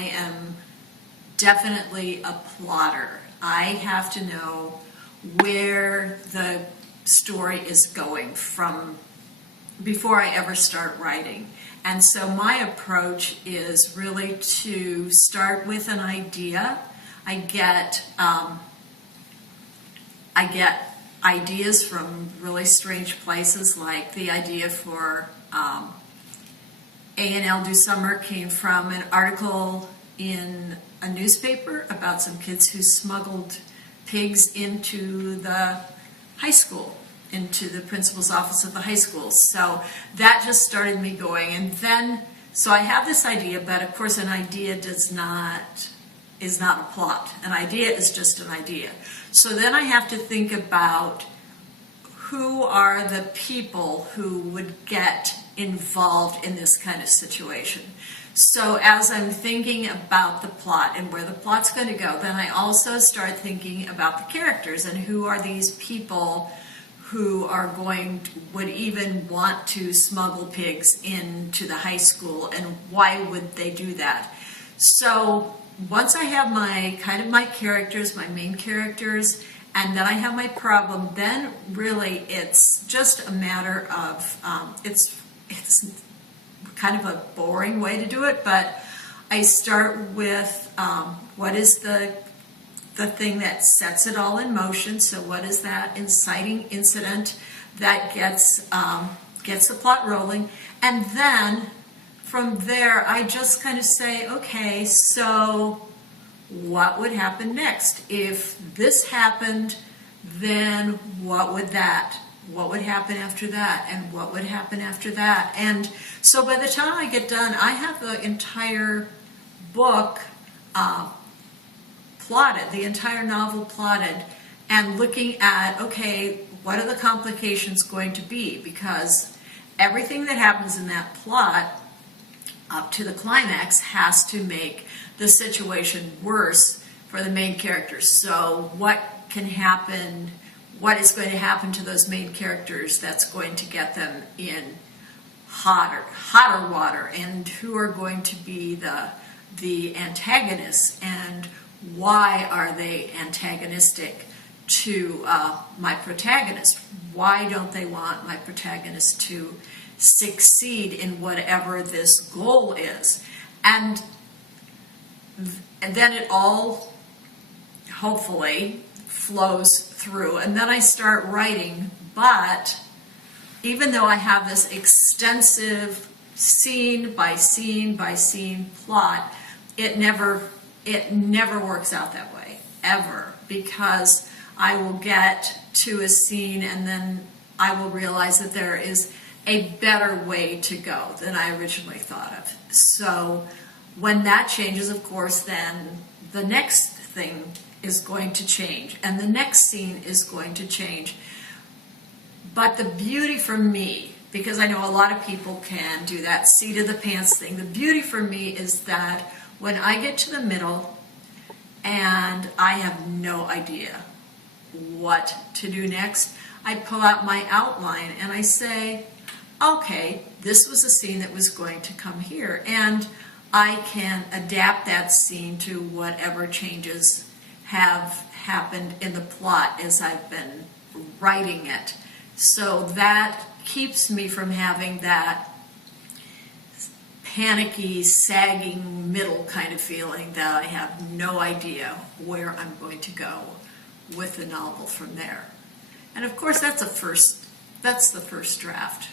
I am definitely a plotter. I have to know where the story is going from before I ever start writing. And so my approach is really to start with an idea. I get ideas from really strange places, like the idea for A&L Do Summer came from an article in a newspaper about some kids who smuggled pigs into the high school, into the principal's office of the high school. So that just started me going. And then, so I have this idea, but of course an idea is not a plot. An idea is just an idea. So then I have to think about who are the people who would get involved in this kind of situation. So as I'm thinking about the plot and where the plot's going to go, then I also start thinking about the characters and who are these people who are would even want to smuggle pigs into the high school, and why would they do that? So once I have my characters, my main characters, and then I have my problem, then really it's just a matter of, it's kind of a boring way to do it, but I start with what is the thing that sets it all in motion. So what is that inciting incident that gets the plot rolling? And then from there, I just kind of say, okay, so what would happen next? If this happened, then what would happen after that? And what would happen after that? And so by the time I get done, I have the entire book plotted, the entire novel plotted, and looking at, okay, what are the complications going to be? Because everything that happens in that plot up to the climax has to make the situation worse for the main characters. So what can happen, what is going to happen to those main characters that's going to get them in hotter water, and who are going to be the antagonists, and why are they antagonistic to my protagonist? Why don't they want my protagonist to succeed in whatever this goal is? And then it all hopefully flows through, and then I start writing. But even though I have this extensive scene by scene by scene plot, it never works out that way, ever, because I will get to a scene and then I will realize that there is a better way to go than I originally thought of. So when that changes, of course, then the next thing is going to change, and the next scene is going to change. But the beauty for me, because I know a lot of people can do that seat of the pants thing, the beauty for me is that when I get to the middle and I have no idea what to do next, I pull out my outline and I say, okay, this was a scene that was going to come here, and I can adapt that scene to whatever changes have happened in the plot as I've been writing it. So that keeps me from having that panicky, sagging middle kind of feeling that I have no idea where I'm going to go with the novel from there. And of course, that's the first draft.